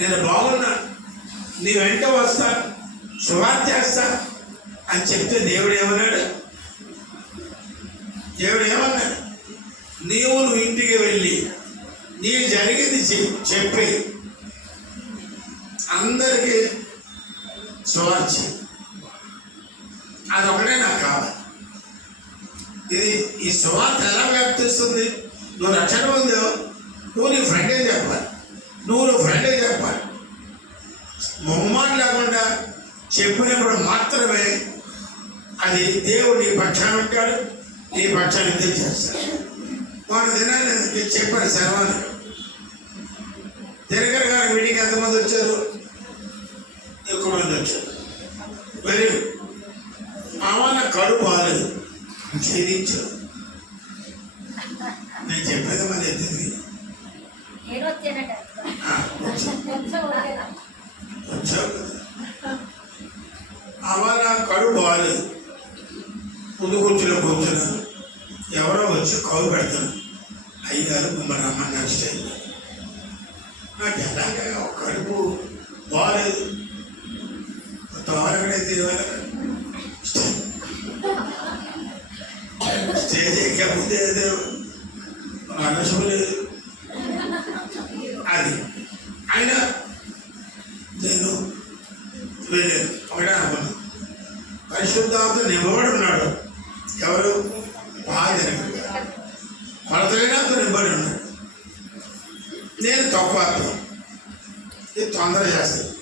నేను బాగున్నా నీ వెంట వస్తా సువార్త చేస్తా అని చెప్తే దేవుడు ఏమన్నాడు? దేవుడు ఏమన్నాడు? నీవు నువ్వు ఇంటికి వెళ్ళి నీ జరిగింది చెప్పి. అందరికీ సువార్త చెయ్యి. అదొకటే నాకు కావాలి ఇది ఈ సువార్త ఎలా వ్యాప్తిస్తుంది? నువ్వు రక్షణ ఉందో నువ్వు నీ ఫ్రెండే చెప్పాలి? నువ్వు నువ్వు ఫ్రెండే చెప్పాలి. మొహమాట లేకుండా చెప్పినప్పుడు మాత్రమే అది దేవుడు నీ పక్షాన ఉంటాడు నీ పక్షాన్ని యుద్ధం చేస్తాడు. మన తినాలి చెప్పారు శర్వాలు తిరగర్ గారు మీటింగ్ ఎంతమంది వచ్చారు? ఎక్కువ మంది వచ్చారు. వెరీ గుడ్ మామన్న కడుపు బాగాలేదు క్షీణించు నేను చెప్పేది మరి ఎత్తింది. కొలతలేనంత నింపడి ఉన్నాడు నేను తక్కువ అర్థం ఇది తొందర చేస్తాను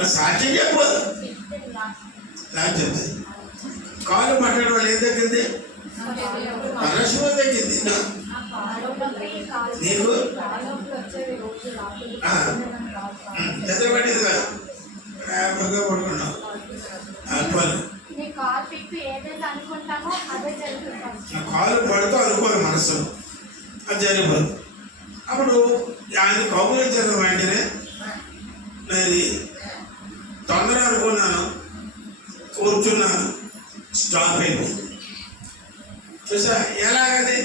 మరి సాక్ష్యం చెప్పదు నాకు చెప్తుంది కాలు పట్టడం వల్ల ఏం తగ్గింది? పరశుభం తగ్గింది. నీకు ఆ, ఉమ్, నిద్ర పట్టింది కాదు ప్రేమగా పడుకున్నావు అనుకోను నీ కాల్ పిక్ ఏదైతే అనుకుంటామో అదే జరుగుతుంది నా కాలు పడుతూ అనుకోను మనసు అది జరిగిపోదు అప్పుడు ఆయన కౌగులించిన వెంటనే నాది తొందర అనుకున్నాను కూర్చున్నాను స్టాప్ అయిపోయింది చూసా ఎలాగది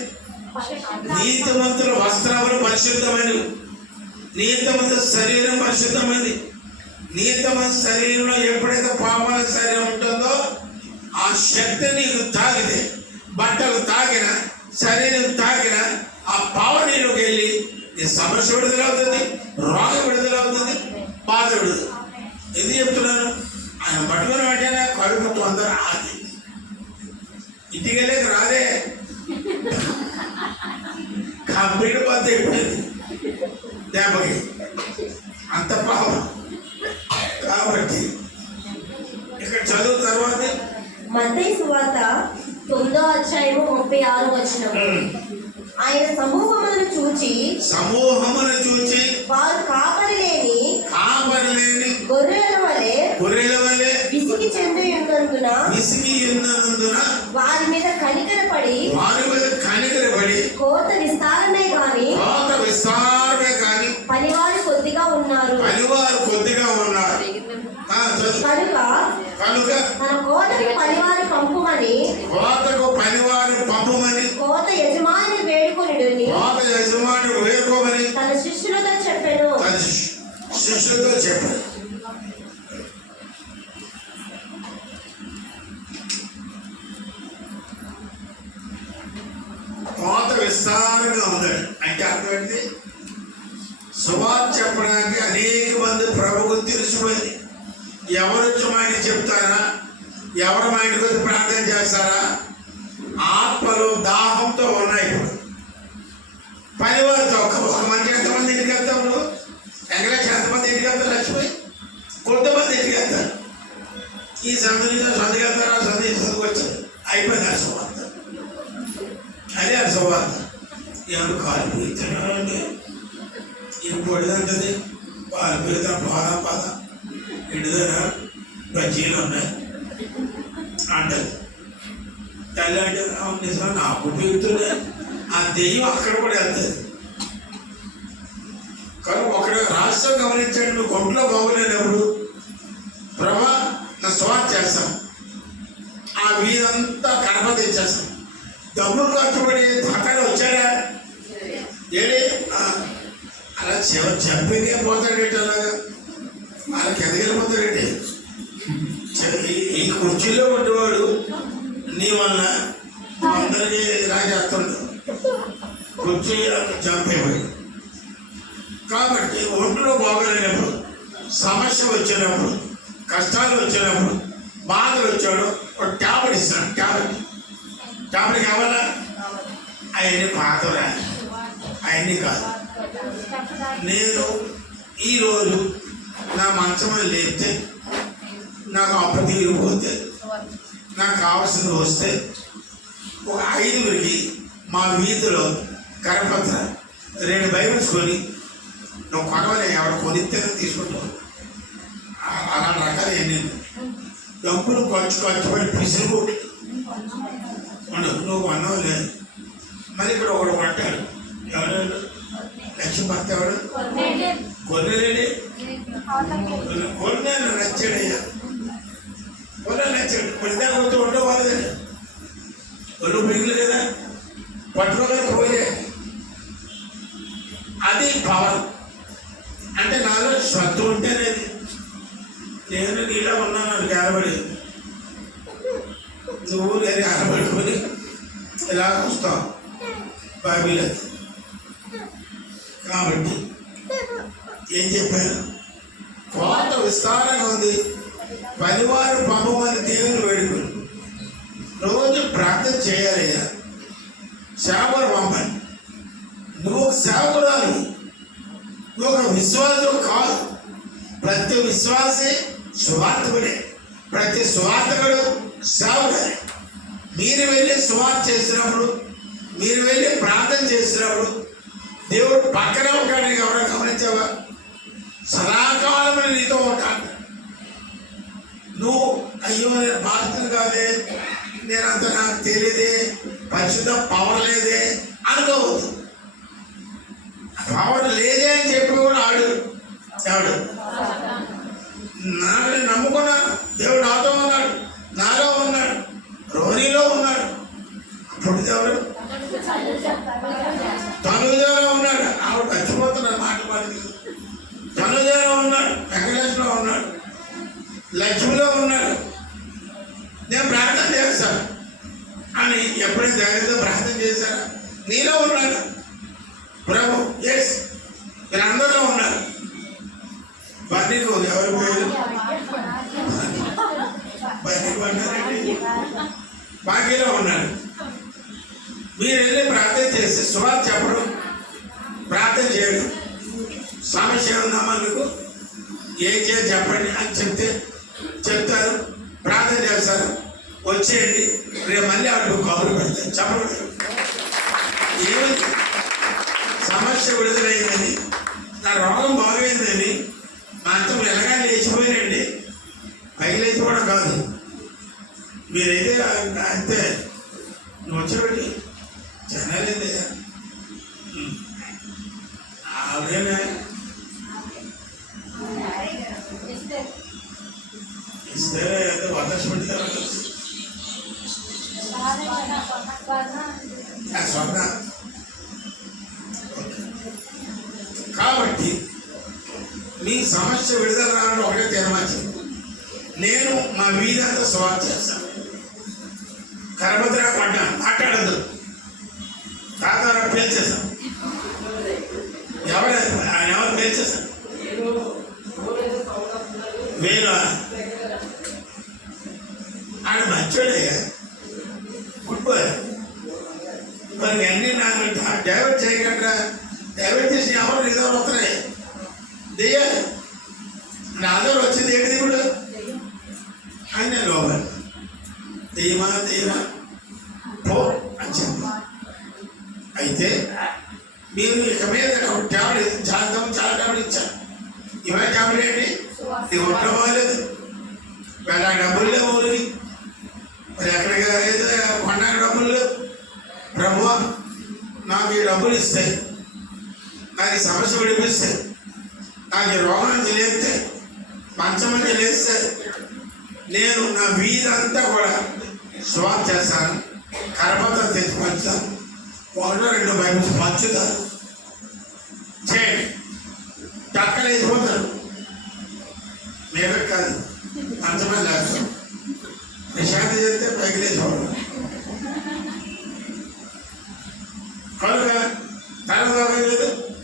నీతిమంతుల వస్త్రములు పరిశుద్ధమైనవి నీతిమంతుల శరీరం పరిశుద్ధమైనది నీతిమంత శరీరంలో ఎప్పుడైతే పాపాల శరీరం ఉంటుందో ఆ శక్తి నీకు తాగితే బట్టలు తాగిన శరీరం తాగిన ఆ పావ నీలోకి వెళ్ళి నీ సమస్య విడుదలవుతుంది రోగం విడుదలవుతుంది బాధ విడుదల ఎందుకు చెప్తున్నాను? ఆయన పట్టుకుని వెంటనే కడుపు తొందర ఆగి. ఇంటికి వెళ్ళేది రాదే కంప్లీట్ పోతే అయిపోయింది. దెబ్బకి. అంత పాపం. కాబట్టి ఇక్కడ చదువు తర్వాత మత్తయి సువార్త తొమ్మిదో అధ్యాయము ముప్పై ఆరు వచనం ఆయన సమూహములను చూచి సమూహమును చూచి వారు కాపరి లేని కాపరి లేని గొర్రెల వలె గొర్రెల వలె విసిగి చెంది ఉన్నందున విసిగి ఉన్నందున వారి మీద కనికరపడి వారి మీద కనికరపడి కోత విస్తారమే గాని కోత విస్తారమే కానీ పనివారు కొద్దిగా ఉన్నారు పనివారు కొద్దిగా ఉన్నారు ఆ, చదువు. కనుక కనుక తన కోతకి పనివారు పంపుమని కోతకు పనివారు పంపమని కోత యజమాని వేడుకొనిడుని కోత యజమానుడు వేరుకోమని తన శిష్యులతో చెప్పాను తన శిష్యు- శిష్యులతో చెప్పాడు ఈ సంధి నుంచి సంధి ఈ అయిపోయింది ఆ సువార్త. అదే ఆ సువార్త. ఎవరు కాలు పీగుతున్నారండి ఏం పొడిదంటది పాలు పీగుతా పాద పాద ఎండుదన బజ్జీలు ఉన్నాయి. అంటది. తల్లి అంటే అవును నిజం నాకు పీగుతుంది ఆ దెయ్యం అక్కడ కూడా వెళ్తుంది. కానీ ఒకడు రాష్ట్రం గమనించండి నువ్వు కొంట్లో బాగోలేనప్పుడు. ప్రభా నా చేస్తాం. ఆ వీధంతా కడప తెచ్చేస్తాం. డబ్బులు ఖర్చుపడి పక్కన వచ్చాడా? ఏడి? అలా చెవ చెప్పిందే పోతాడేంటి అలాగా? వాళ్ళకి ఎదగలిపోతాడేటి ఈ- ఈ కుర్చీలో ఉండేవాడు నీ వల్ల అందరికీ రాజేస్తుంటాడు కుర్చీ చంపేవాడు. కాబట్టి ఒంట్లో బాగోలేనప్పుడు సమస్య వచ్చినప్పుడు కష్టాలు వచ్చినప్పుడు బాధలు వచ్చాడు ఒక ట్యాబ్లెట్ ఇస్తాడు ట్యాబ్లెట్ ట్యాబ్లెట్ కావాలా? అవన్నీ పాతరా అవన్నీ కాదు. నేను ఈరోజు నా మంచం లేపితే నాకు అప్పు తీరిపోతే నాకు కావాల్సింది వస్తే ఒక ఐదుగురికి మా వీధిలో కరపత్ర రెండు బైబిల్స్ కొని నువ్వు కొనవలే ఎవరు కొనిస్తే తీసుకుంటావు. అలాంటి రకాలు ఎన్ని డబ్బులు ఖర్చు ఖర్చు పడి పిసులు ఉండు నువ్వు అన్నం లేదు. మరి ఇక్కడ ఒకడు కొంటాడు ఎవరు? లక్ష్మి భర్త ఎవడు కొనలేండి కొన్నాను నచ్చాడయ్యా కొన్నా నచ్చాడు. కొనిదా కొడుతూ ఉండవాలేదండి వాళ్ళది ఒళ్ళు మిగిలి కదా. పట్టుకోగల పోయే అది భావన. అంటే నాలో శ్రద్ధ ఉంటేనేది. నేను నీలో ఉన్నాను అని గారబడి నువ్వు నేను గారబడుకొని ఇలా వస్తావు బైబిల్. కాబట్టి ఏం చెప్పాను కోత విస్తారంగా ఉంది. పనివారు పంపమని దేవుని వేడుకుని రోజు ప్రార్థన చేయాలయ్యా సేవలు పంపని నువ్వు ఒక సేవకురాలు. నువ్వు ఒక విశ్వాసం కాదు. ప్రతి విశ్వాసే స్వార్థకుడే. ప్రతి స్వార్థకుడు సేవకుడే మీరు వెళ్ళి స్వార్థ చేసినప్పుడు మీరు వెళ్ళి ప్రార్థన చేసినప్పుడు దేవుడు పక్కనే ఉంటాడు ఎవరో గమనించావా? సదాకాలం నీతో ఉంటాడు. నువ్వు అయ్యో నేను బాధితులు కాదే నేను అంత నాకు తెలియదే పరిశుద్ధ పవర్ లేదే అనుకోవద్దు. పవర్ లేదే అని చెప్పి కూడా ఆడు ఎవడు నాని నమ్ముకున్నా దేవుడు నాతో ఉన్నాడు నాలో ఉన్నాడు రోనిలో ఉన్నాడు. అప్పుడు దేవుడు తనుజలో ఉన్నాడు. ఆవిడ మర్చిపోతున్నాడు మాట పడింది తనుజలో ఉన్నాడు వెంకటేశ్వరలో ఉన్నాడు లక్ష్మిలో ఉన్నాడు. నేను ప్రార్థన చేస్తాను అని ఎప్పుడైతే ధైర్యంతో ప్రార్థన చేశారా? నీలో ఉన్నాడు. ప్రభు ఎస్ వీళ్ళందరిలో ఉన్నారు. బన్నీకు ఎవరు బాకీలో ఉన్నాడు. మీరు వెళ్ళి ప్రార్థన చేసి సువార్త చెప్పడం ప్రార్థన చేయడం సమస్య ఉందమ్మా మీకు ఏం చేయాలి చెప్పండి అని చెప్తే చెప్తారు ప్రార్థన చేస్తారు. వచ్చేయండి రేపు మళ్ళీ ఆవిడకు కబురు పెడతారు. చెప్పండి. ఏమైంది సమస్య విడుదలైందని నా రోగం బాగైందని మా అంతం ఎలాగా లేచిపోయినండి. పైకి లేచిపోవడం కాదు. మీరైతే అంతే నువ్వు వచ్చేవాడి జనాలేదే ఆవిడేనా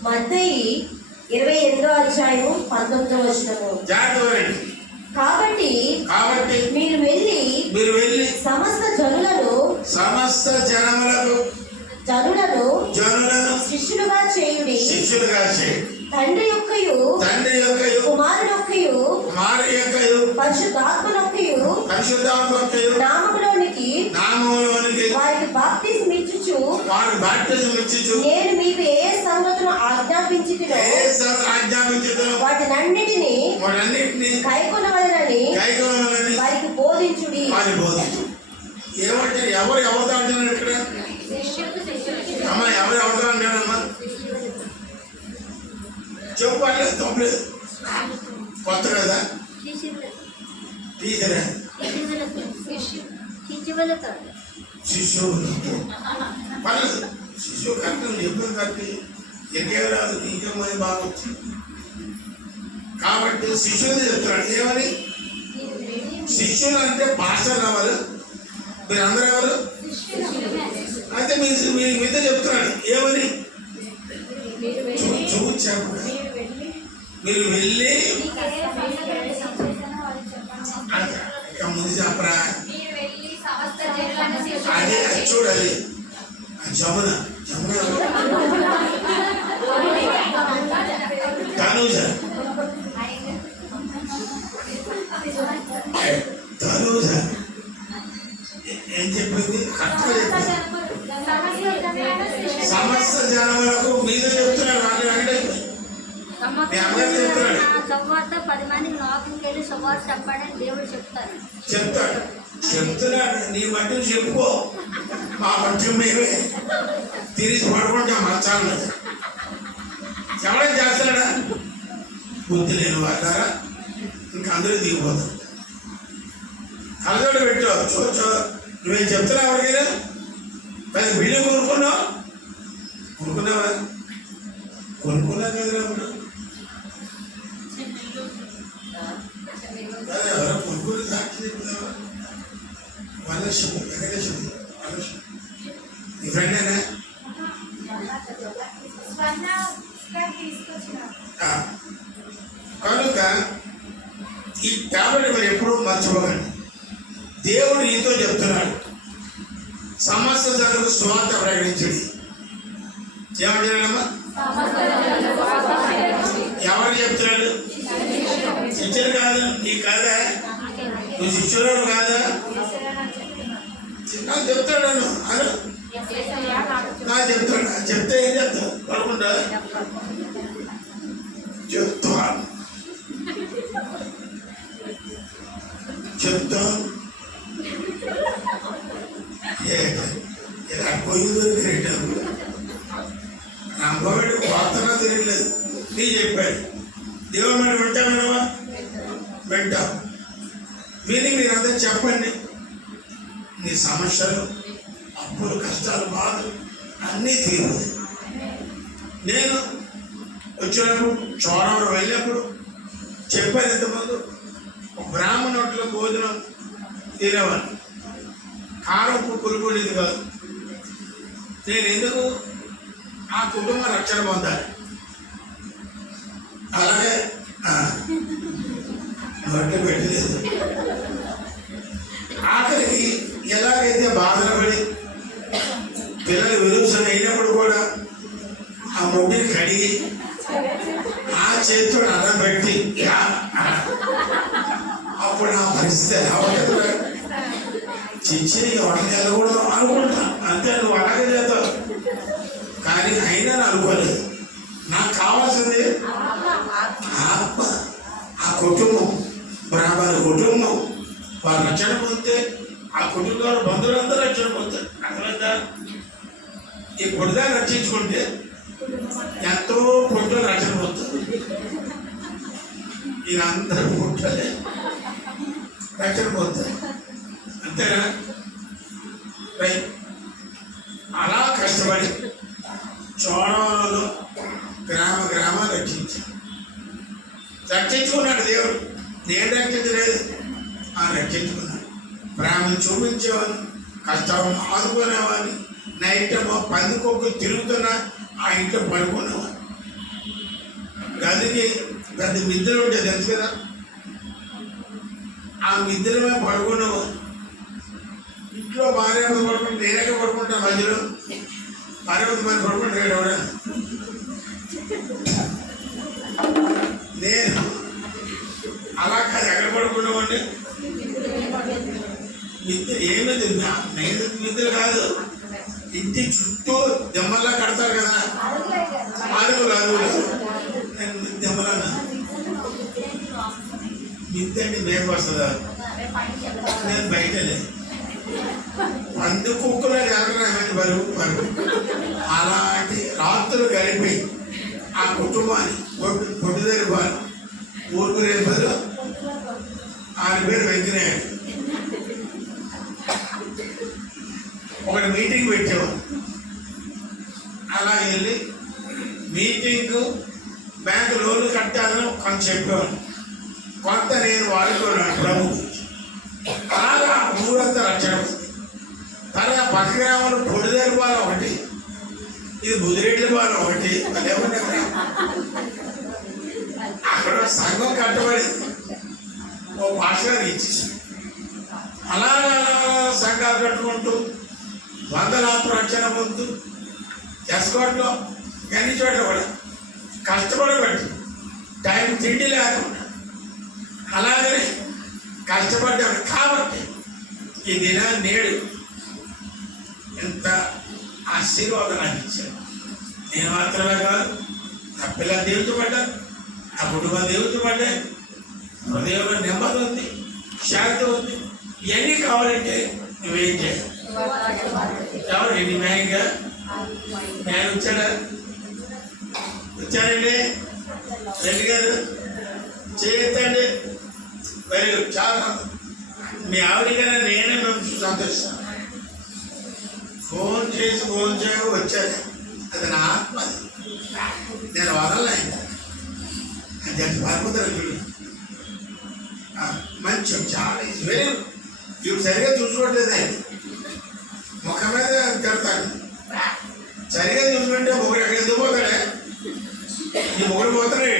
మత్తయి ఇరవై ఎనిమిదో అధ్యాయం పంతొమ్మిదో వచనము. కాబట్టి కాబట్టి మీరు వెళ్ళి మీరు వెళ్ళి సమస్త జనులను సమస్త జనములకు జనులను జనులను శిష్యులుగా చేయుడి. శిష్యులుగా చేయండి తండ్రి యొక్కయు తండ్రి యొక్క కుమారుని యొక్కయు కుమారు యొక్క పరిశుద్ధాత్మనొక్కయు పరిశుద్ధాత్మ యొక్క నామములోనికి నామములోనికి వారికి బాప్తిస్మ ఇచ్చుచు వారు బాప్టిజం ఇచ్చుచు నేను మీకు ఏ సంగతులు ఆజ్ఞాపించితినో ఏ సంగతి ఆజ్ఞాపించుతారో వాటినన్నిటిని వాటన్నిటిని కైకొనవలనని కైకోవాలని వారికి బోధించుడి వారి బోధించు ఏమంటే ఎవరు ఎవరితో అంటున్నారు ఇక్కడ అమ్మ ఎవరు ఎవరితో అంటారమ్మా చెప్పు అంటే తప్పలేదు కొత్త కదా టీచరా శిష్యుడు పర్లేదు శిష్యుడు కరెక్ట్ నువ్వు చెప్పిన కరెక్ట్ ఎక్కే రాదు నీకేమో బాగా వచ్చింది కాబట్టి శిష్యుడు చెప్తున్నాడు ఏమని? శిష్యులు అంటే పాస్టర్ ఎవరు? మీరు అందరూ ఎవరు? అయితే మీ మీ మీద చెప్తున్నాడు ఏమని? మీరు చూ వెళ్ళి చూపు చెప్పండి. మీరు వెళ్ళి. ఇక ముందు చెప్పరా? అదే అది చూడు అది. ఆ జమున జమున? తనూజ తనూజ ఏ- చెప్పింది కరెక్ట్గా చెప్పింది సమస్త జనములకు మీద చెప్తున్నాడు వాళ్ళు వెంకటేశ్వర మీ అందరికీ చెప్తున్నాడు సువార్త పది మందికి లోకంకి వెళ్ళి సువార్త చెప్పాడని దేవుడు చెప్తారు చెప్తాడు చెప్తున్నాడు నీ మట్టి చెప్పుకో మా మట్టి మేమే తిరిగి పడుకుంటాం మచ్చాను ఎవరైనా చేస్తాడా? బుద్ధి లేని వాళ్ళారా ఇంకా అందరూ దిగిపోతారు. కలజోడు పెట్టావు చూ నువ్వేం చెప్తున్నావు ఎవరికైనా పెద్ద బిల్లు కొనుక్కున్నావు? కొనుక్కున్నావా? కొనుక్కున్నా కదరా ఎవరో కొనుక్కుని సాక్షి చెప్తున్నావా? వరలక్ష్మి వెంకటేశ్వరి వరలక్ష్మి నీ ఫ్రెండేనా కనుక ఈ టాబ్లెట్ మీరు ఎప్పుడూ మర్చిపోకండి. దేవుడు నీతో చెప్తున్నాడు. సమస్త జనులకు స్వార్థ ప్రకటించండి. వార్తగా నీ చెప్పాడు దేవుడు మరి వింటా వినవా వింటాం. విని చెప్పండి. నీ సమస్యలు అప్పులు కష్టాలు బాధలు అన్నీ తీరు నేను వచ్చినప్పుడు చోడవరం వెళ్ళినప్పుడు చెప్పాను ఇంతకుముందు ఒక బ్రాహ్మణుట్లో భోజనం తినేవాడిని కారం ఉప్పు కాదు. నేను ఎందుకు ఆ కుటుంబ రక్షణ పొందాలి? పరిస్థితి ఎలా ఉంటుంది చిచ్చి వంట వెళ్ళకూడదు అనుకుంటా. అంతే నువ్వు అలాగే చేస్తావు. కానీ అయినా అనుకోలేదు. నాకు కావాల్సింది ఆత్మ. ఆ కుటుంబం బ్రాహ్మణ కుటుంబం. వారు రక్షణ పొందితే ఆ కుటుంబంలో బంధువులందరూ రక్షణ పొందుతారు. అర్థమైందా? ఈ పొడిదా రక్షించుకుంటే ఆదుకునేవాడిని నైట్ పందుకొక్కు తిరుగుతున్న తిరుగుతున్నా ఆ ఇంట్లో పడుకునేవాడు గదికి పెద్ద మిద్దెలు ఉంటాయి తెలుసు కదా? ఆ మిద్దెల మీద ఇంట్లో భార్య పడుకుంటే నేనే పడుకుంటా మధ్యలో? భార్య మరి పడుకుంటాడు ఎవడా? నేను అలా కాదు ఎక్కడ పడుకున్నామండి మిద్దె నిద్ర నేను నిద్ర కాదు. ఇంటి చుట్టూ దెమ్మల్లా కడతారు కదా? అరుగులు అరుగులు నేను దెమ్మలన్నా. మిద్దె అంటే మేము వస్తుందా నేను బయటనే. అందు కుక్కలు జాగ్రత్త బరువు బరువు అలాంటి రాత్రులు గడిపి ఆ కుటుంబాన్ని పొట్టు పొట్టు బాలు ఊరుకు రేపారు బదులు ఆయన పేరు వెంకయ్యాడు ఒకటి మీటింగ్ పెట్టేవాడు ఆడుతున్నాడు ప్రభు అలాగా ఊరంతా రక్షణ పొంది. తర్వాత పొడిదేరు బాల ఒకటి ఇది బుదిరెడ్ల బాల ఒకటి అదేమన్నా అక్కడ సంఘం కట్టబడి ఓ పాస్టర్ ఇచ్చేసి అలా సంఘాలు కట్టుకుంటూ వందలాత్మ రక్షణ పొందుతూ ఎస్కోట్లో ఎన్ని చోట్ల కూడా కష్టపడబట్టి టైం తిండి లేకుండా అలాగనే కష్టపడ్డాడు కాబట్టి ఈ దినా నేడు ఎంత ఆశీర్వాదం నాకు ఇచ్చాడు నేను మాత్రమే కాదు నా పిల్లలు దీవించబడ్డారు నా కుటుంబం దీవించబడ్డాయి హృదయంలో నెమ్మది ఉంది శాంతి ఉంది. ఇవన్నీ కావాలంటే నువ్వేం చేయాలి? ఎవరు నీ న్యాయంగా? న్యాయం వచ్చాడా వచ్చారండి రెడ్డి గారు. చేయొద్దండి వెరీ గుడ్ చాలా సంతోషం. మీ ఆవిడకైనా నేనే మేము సంతోషిస్తాను ఫోన్ చేసి ఫోన్ చేయ వచ్చారు అది నా ఆత్మ. నేను వదలలే అది అది పరమతులు చూడు. మంచి చాలా ఇట్స్ వెరీ ఇప్పుడు సరిగా చూసుకోవట్లేదు ఆయన. ముఖం మీద తిడతాడు. సరిగా చూసుకుంటే మొగుడు ఎక్కడ ఎందుకు పోతాడే? ఈ మొగుడు పోతాడు?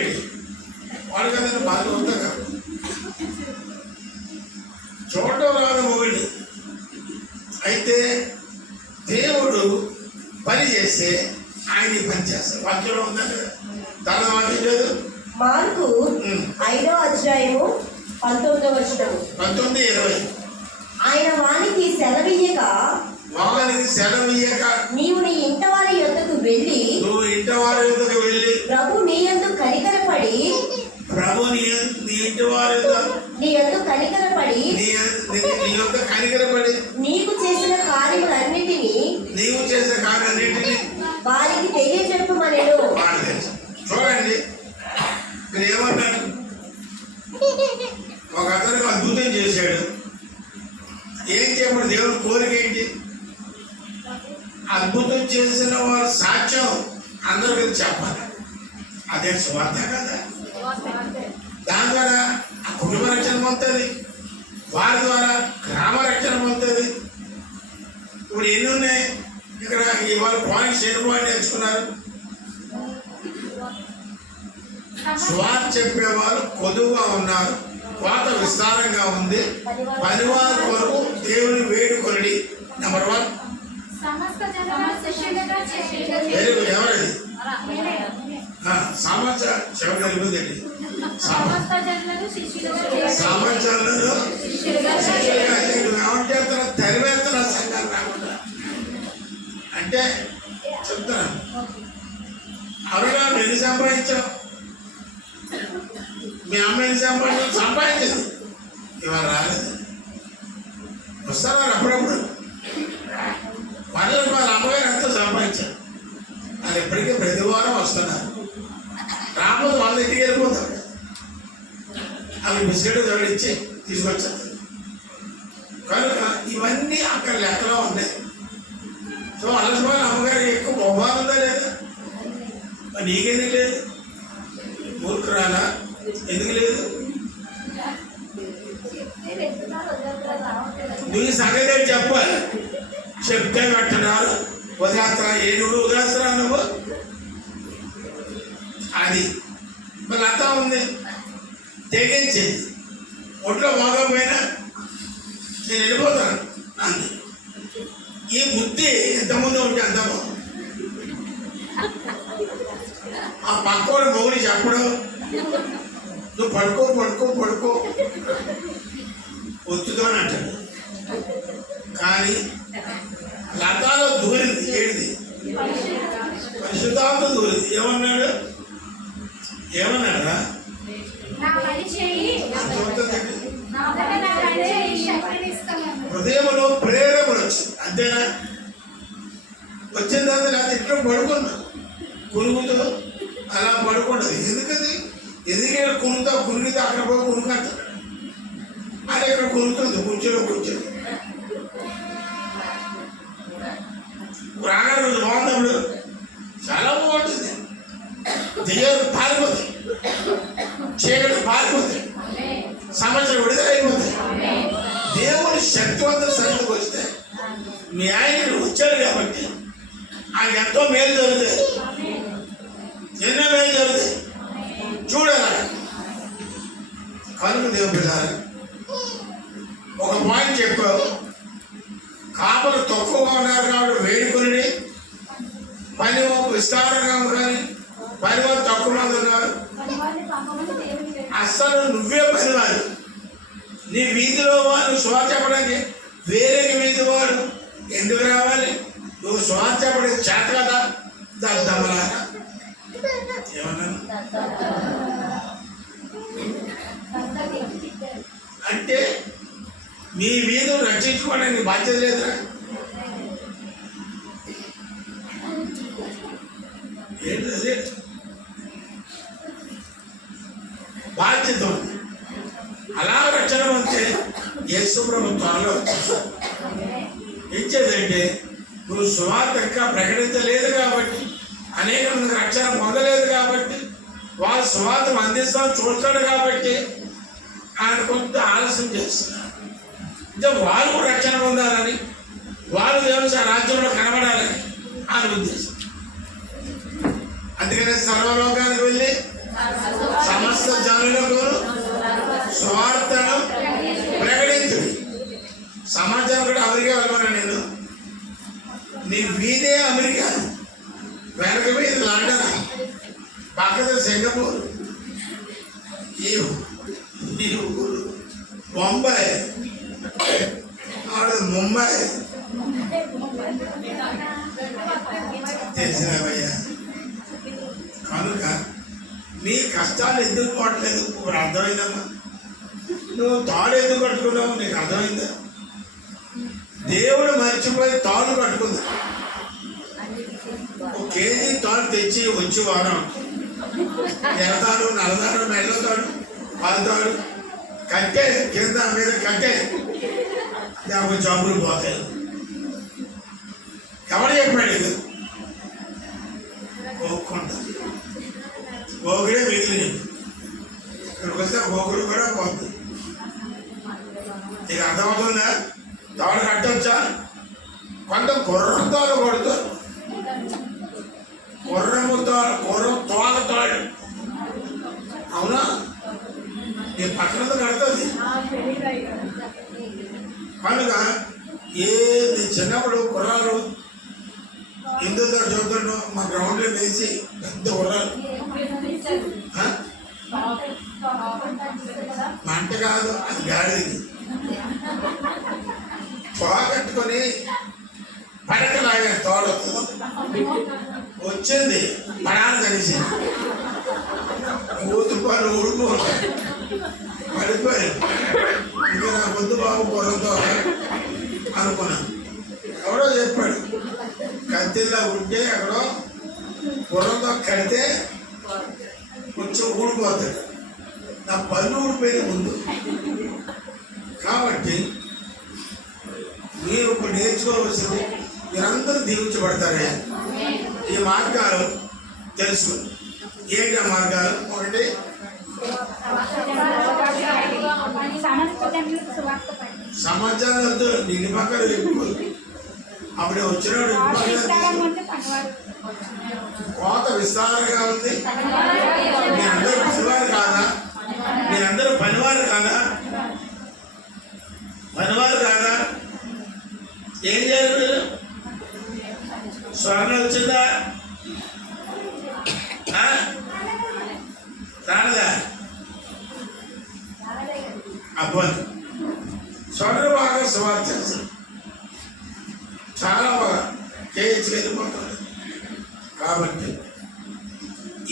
కట్టున్నారు వదిలేస్తారా ఏ నువ్వు వదిలేస్తారా నువ్వు అది. మరి అంతా ఉంది. తెగించి. ఒంట్లో బాగోపోయినా నేను వెళ్ళిపోతాను. అంది. ఈ బుద్ధి ఎంతమంది ఉంటే అంత బాగుంది. ఆ పక్కోడు మొగుడి చెప్పడం. నువ్వు పడుకో పడుకో పడుకో. ఒత్తుతో అంటాడు కానీ లతాలో దూరింది. ఏడిది? పరిశుద్ధాత్మ దూరింది. ఏమన్నాడు? ఏమన్నాడా హృదయంలో ప్రేరణ వచ్చింది. అంతేనా? వచ్చిన తర్వాత లేకపోతే ఇట్లా పడుకున్నా కునుగుతో అలా పడుకున్నది ఎందుకది? ఎందుకంటే కునుగుతా కునిగితే అక్కడ పోయి కునుకంట అది ఇక్కడ కునుకుతుంది? కూర్చొని కూర్చొని రాగారు చాలా బాగుంటుంది. దెయ్యాలు పారిపోతాయి. చీకటి పారిపోతాయి. సమస్యలు విడుదలైపోతాయి దేవుని శక్తివంత సన్నిధికి వస్తే మీ ఆయన వచ్చారు వచ్చాడు కాబట్టి ఆయన ఎంతో మేలు జరుగుతుంది. ఎన్నో మేలు జరుగుతుంది. చూడాలి? కనుక దేవుడు ఒక పాయింట్ చెప్పావు కాపలు తక్కువగా ఉన్నారు కాబట్టి వేడుకొని పని విస్తారంగా కానీ పని వాళ్ళు తక్కువ మంది ఉన్నారు. అస్సలు నువ్వే పనివాడు నీ వీధిలో వాళ్ళు స్వాత చెప్పడానికి వేరే వీధి వాడు ఎందుకు రావాలి? నువ్వు స్వాత చెప్పడం చేత కదా. దద్దమలా ఏమన్నా? అంటే మీ మీద రక్షించుకోవడానికి బాధ్యత లేదురా. ఏంటది బాధ్యత. ఉంది అలా రక్షణ ఉంటే యేసు ప్రభు త్వరలో ఇచ్చేదంటే నువ్వు సువార్త ప్రకటించలేదు కాబట్టి అనేక రక్షణ పొందలేదు కాబట్టి వాళ్ళు సువార్తను అందిస్తాం చూస్తాడు కాబట్టి ఆయన కొంత ఆలస్యం చేస్తున్నారు వాళ్ళు కూడా రక్షణ పొందాలని వాళ్ళు దేవుని రాజ్యంలో కనబడాలని ఆయన ఉద్దేశం అందుకనే సర్వలోకానికి వెళ్ళి సమస్త జనులకు స్వార్థను ప్రకటించు సమాజం కూడా అమెరికా వెళ్ళమన్నా నేను నీ వీధే అమెరికా వెనక మీద లండన్ పక్కన సింగపూర్ ఈ ఈ ఊరు బొంబాయి ఆడ ముంబై తెలిసినావయ్యా కనుక నీ కష్టాలు ఎందుకు పడలేదు ఇప్పుడు అర్థమైందమ్మా నువ్వు తాడు ఎందుకు కట్టుకున్నావు నీకు అర్థమైందా దేవుడు మర్చిపోయి తాడు కట్టుకుందా ఒక కేజీ తాడు తెచ్చి వచ్చి వారం ఎడతాడు నల్లతాడు మెల్లతాడు పాలుతాడు. కట్టే కింద మీద కట్టే. యాభై జాబులు పోతాయి. ఎవడు చెప్పాడు ఇది? గోక్కుంటా గోగుడే మిగిలిన ఇక్కడికి వస్తే గోగులు కూడా పోతుంది నీకు అర్థమవుతుందా? తాడు కట్టొచ్చా? కొంత గుర్రంతో కొడతారు గుర్రము తాడు గుర్రం తోల తాడు. అవునా? నీ పక్కన కడుతుంది కనుక ఏది చిన్నప్పుడు గుర్రాలు ఎందుకు చూద్దాడు మా గ్రౌండ్లో వేసి పెద్ద గుర్రాలు ఆ? మంట కాదు అది గాడిది. పోగట్టుకొని పడకలాగే తోడొస్తుంది వచ్చింది పడాలి కలిసి ఊతు పనులు పడిపోయాను ఇంకా నా ముందు బాబు పొరంతో అనుకున్నాను ఎవడో చెప్పాడు. కత్తిల్లా ఉంటే ఎక్కడో పొరంతో కడితే కొంచెం ఊడిపోతాడు నా పళ్ళు ఊడిపోయిన ముందు. కాబట్టి మీరు ఇప్పుడు నేర్చుకోవలసిన మీరందరూ దీవించబడతారే. ఈ మార్గాలు తెలుసు ఏంటి ఆ మార్గాలు ఒకటి సమస్త జనులకు సువార్త పడి సమాచారంతో నిన్ను పక్కన ఎక్కువ అప్పుడే వచ్చినాడు కోత విస్తారంగా ఉంది. మీరందరూ పనివారు కాదా? మీరందరూ పనివారు కాదా? పనివారు కాదా? ఏం చేయాలి స్వర్ణ వచ్చిందా? ఆ? రానదా స్వర్ణ బాగా సువార్ చేస్తారు చాలా బాగా చేయొచ్చు కాబట్టి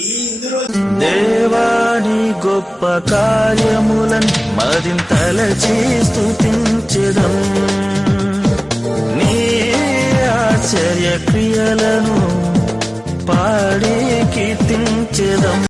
ఈ ఇందులో దేవాని గొప్ప కార్యములన్ మరింతల స్తుతించెదం నీ ఆశ్చర్య క్రియలను పాడి కీర్తించెదం